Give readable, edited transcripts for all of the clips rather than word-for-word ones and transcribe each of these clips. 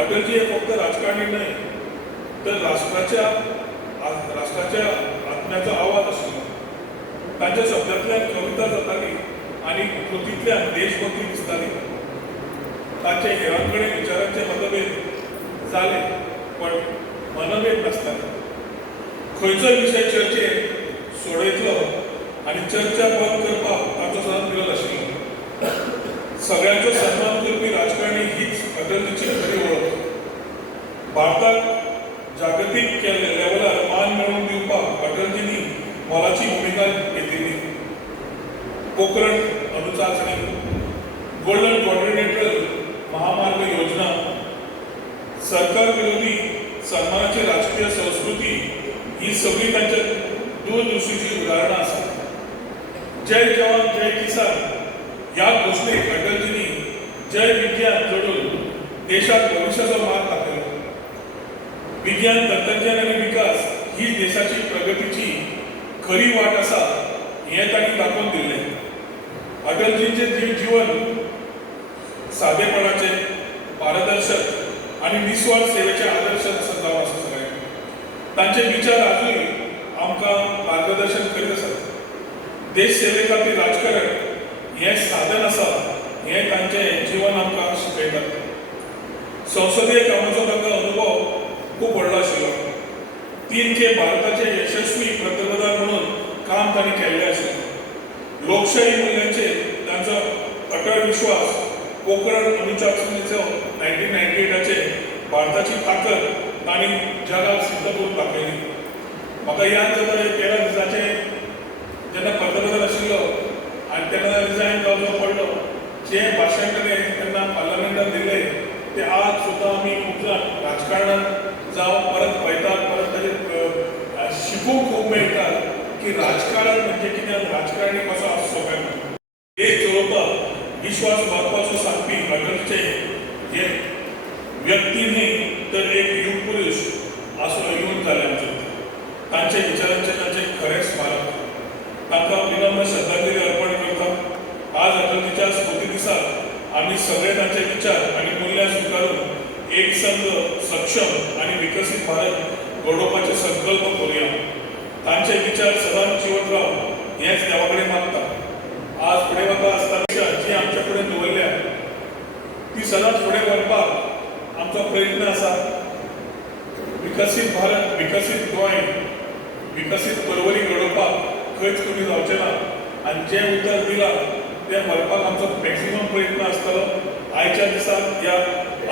अटलजी हे फक्त राजकारणी नाही तर राष्ट्राच्या आत्म्याचा आवाज आशिल्लो. तांच्या शब्दांतल्यान कविता जाताली आनी कृतींतल्यान देशभक्ती दिसताली. तांचे हेरांकडे विचारांचे मतभेद जाले पण मनभेद नासताले. खंयचोय विशय चर्चेक सोडयतलो आनी चर्चा बंद करपाक तांचो सदांच विरोध आशिल्लो. सगळ्यांचो सन्मान करपी राजकारणी हीच अटलजीची खरी ओळख. भारताक जागतीक लेवलार मान मेळोवन दिवपाक अटलजींनी मोलाची भुमिका घेतिल्ली. पोखरण अणुचाचणी, गोल्डन क्वाड्रिलेटरल महामार्ग योजना, सरकार विरोधी सन्मानाची राजकीय संस्कृती ही सगळी तांच्या दूरदृष्टीची उदाहरणां आसात. जय जवान जय किसान ह्या घोषणेक अटलजींनी जय विज्ञान जोडून देशाक भविष्याचो मार्ग दाखयलो. विज्ञान, तंत्रज्ञान आनी विकास ही देशाची प्रगतीची खरी वाट आसा हें तांणी दाखोवन दिल्लें. अटलजींचें जीवन सादेपणाचे, पारदर्शक आनी निस्वार्थ सेवेचे आदर्श जावन आसा सगळ्यांक. तांचे विचार आजूय आमकां मार्गदर्शन करीत आसात. देश सेवे खातीर राजकारण हें साधन आसा हें तांचें जीवन आमकां शिकयता. संसदीय कामाचो तांकां अनुभव खूब व्हडलो आशिल्लो. 3 खेप भारताचे यशस्वी पंतप्रधान म्हणून काम तांणी केल्लें आशिल्लें. लोकशाही मूल्यांचेर तांचो अटळ विश्वास पोखरण अणुचाचणीचो 1998 भारताची ताकद तांणी जगाक सिद्ध करून दाखयली. म्हाका याद जाता 13 दिसाचे जेन्ना पंतप्रधान आशिल्लो आनी तेन्ना रिजायन जावचो पडलो. जें भाशण ताणें तेन्ना पार्लमेंटान दिलें तें आज सुद्दां आमी खूब जाण राजकारणांत जावं परत पळयतात, परत ताजेर शिकूंक खूब मेळटा की राजकारण म्हणजे कितें, राजकारणी कसो आसचो काय म्हणून. देश चलोवपाक विश्वास बांदपाचो सांगपी अटलचे हे व्यक्ती न्ही तर एक युग पुरुष असो येवन जाले आमचे. तांचे विचारांचे तांचे खरें स्मारक. तांकां विनम्र श्रद्धांजली अर्पण करता. आज अटलजीच्या स्मृती दिसाक आमी सगळे तांचे विचार आनी मूल्यांं स्विकारून एक संघ, सक्षम आनी विकसीत भारत घडोवपाचे संकल्प करुया. तांचे विचार सदांच जिवंत राव हेंच देवा कडेन मागता. आज फुडें वता आसतना जी आमचे कडेन दवरल्या ती सदांच फुडें व्हरपाक आमचो प्रयत्न आसा. विकसीत भारत, विकसीत गोंय, विकसीत पर्वरी घडोवपाक खंयच कमी जावचें ना. आनी जें उतर दिलां तें व्हरपाक आमचो मॅक्सिमम प्रयत्न आसतलो. आयच्या दिसाक ह्या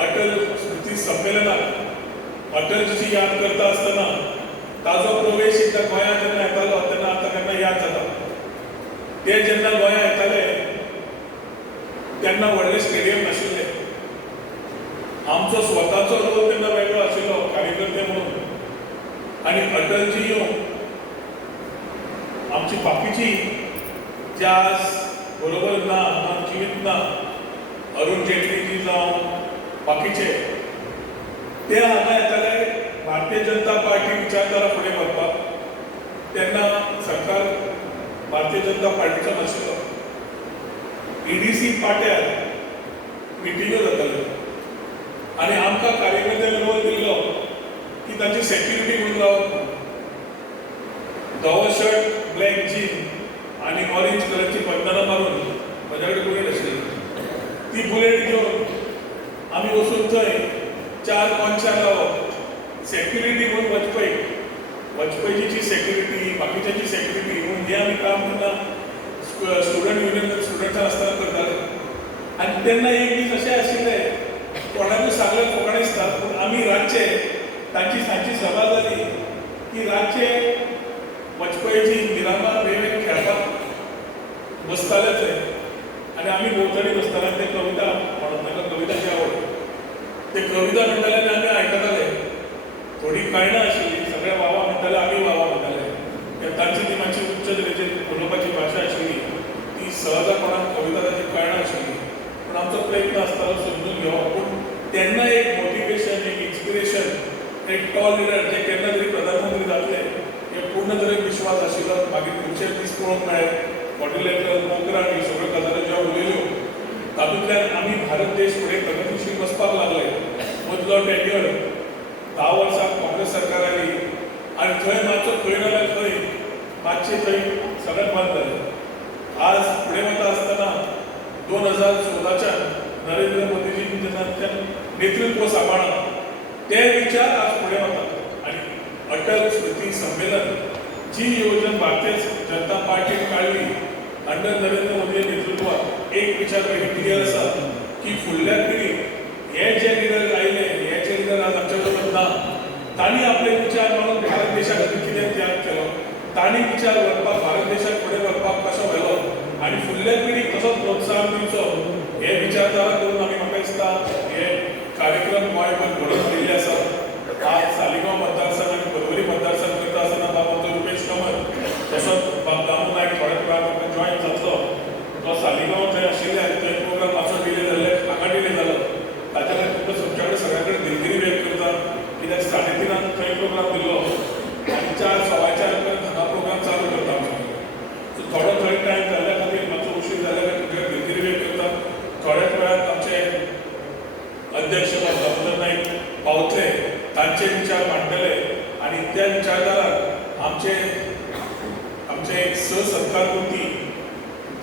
अटल स्मृती संमेलनाक अटलजीची याद करता आसतना ताजो प्रवेश एकदा गोंयांत जेन्ना येतालो तेन्ना आतां केन्ना याद जाता. ते जेन्ना गोंयांत येताले तेन्ना व्हडलें स्टेडियम नाशिल्लें. आमचो स्वताचो रोल तेन्ना वेगळो आशिल्लो कार्यकर्ते म्हणून. आनी अटलजी येवन आमची बाकीची जे आज बरोबर ना, जिवीत ना, अरुण जेटलीजी जावं बाकीचे ते हांगा येताले भारतीय जनता पार्टी विचारधारा फुडें व्हरपाक. तेन्ना सरकार भारतीय जनता पार्टीचो नाशिल्लो. EDC पाट्यार मिटिंग्यो जाताल्यो आनी आमकां कार्यकर्त्यांक रोल दिल्लो की तांची सेक्युरिटी म्हणून रावप. धवो शर्ट, ब्लॅक जीन आनी ऑरेंज कलरची बंधनां मारून म्हज्या कडेन बुलेट आशिल्ली. ती बुलेट घेवन आमी वचून थंय 4 मनशां रावप. सेक्युरिटी म्हणून वचपयची सेक्युरिटी, बाकीच्यांची सेक्युरिटी म्हणून हें आमी काम तेन्ना स्टुडंट युनियन स्टुडंटां आसतना करताले. आनी तेन्ना एक दीस अशें आशिल्लें कोणाकूय सांगलें फकाणां दिसतात पूण आमी रातचे तांची सांजची सभा जाली की रातचे वचपयची मिरामार वेवेन खेळपाक बसताले थंय. आनी आमी भोंवतणी बसताले ते कविता म्हणून ताका कविताची आवड. ते कविता म्हणटाले आनी आमी आयकताले. थोडी कळना आशिल्ली, सगळे वावा म्हणटाले, आमी वावा म्हणटाले. तांची ती मातशी उच्च तरेची उलोवपाची भाशा आशिल्ली ती सहजपणान कविता ताची कळना आशिल्ली. पूण आमचो प्रयत्न आसतालो समजून घेवप. पूण तेन्ना एक मोटिवेशन, एक इन्स्पिरेशन, एक टॉल लिडर जे केन्ना तरी प्रधानमंत्री जातले हे पूर्ण तरेन विश्वास आशिल्लो. मागीर खुबशे दीस पळोवंक मेळ्ळे. क्वाड्रिलेटरल, पोखरण ह्यो सगळ्यो गजाली ज्यो उलयल्यो तातूंतल्यान आमी भारत देश फुडें प्रगतीशील वचपाक लागले. मदलो जो टेन्युअर 10 वर्सां काँग्रेस सरकार आली आणि थंय मातसो खंय ना जाल्यार खंय मातशें थंय सगळें बंद जालें. आज फुडें वता आसतना 2014च्यान नरेंद्र मोदीजी जेन्ना नेतृत्व सांबाळ्ळां ते विचार आज फुडें वतात आणि अटल स्मृती संमेलन जी येवजण भारतीय जनता पार्टीन काढली अंडर नरेंद्र मोदी नेतृत्वात एक विचार क्लियर आसा की फुडल्या पिढीक हे जे लिडर आयले हे जे लिडर आज आमच्या बरोबर ना तांणी आपले विचार मांडून भारत देशा खातीर कितें त्याग केलो तांणी विचार व्हरपाक भारत देशाक फुडें व्हरपाक कसो व्हेलो आनी फुडल्या पिढीक कसो प्रोत्साहन दिवचो हे विचारधारा करून आमी म्हाका दिसता हे कार्यक्रम गोंयभर घडोवन दिल्ले आसा. आज सालिगांव मतदारसंघ आनी परवरी मतदारसंघ करता आसतना बाब आमचो रुपेश कमल तसोच बाब दामू नायक थोड्या वेळार म्हाका जॉयन जातलो तो सालिगांव थंय आशिल्ले आनी थंय प्रोग्राम मातसो डिले जाल्ले हांगा डिले जालो ताचे खातीर तुमकां तुमच्या कडेन सगळ्या कडेन दिलगिरी व्यक्त करता कित्याक 3:30 थंय प्रोग्राम दिल्लो आनी 4:15 पर्यंत हांगा प्रोग्राम चालू करता आमचे सो थोडो थंय टायम जाल्ल्या खातीर मातसो उशीर जाल्ल्या खातीर तुमच्या दिलगिरी व्यक्त करता. थोड्याच वेळात आमचे अध्यक्ष दामोदर नाईक पावतले तांचे विचार मांडटले आणि त्या विचारधाराक आमचे एक सत्कार कृती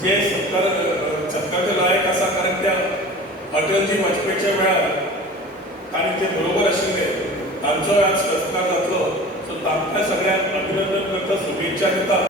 जे सत्काराचे लायक आसा कारण त्या अटलजी वाजपेयीच्या वेळार तांणी ते बरोबर आशिल्ले तांचो आज सत्कार जातलो सो तांकां सगळ्यांक अभिनंदन करता शुभेच्छा दिता.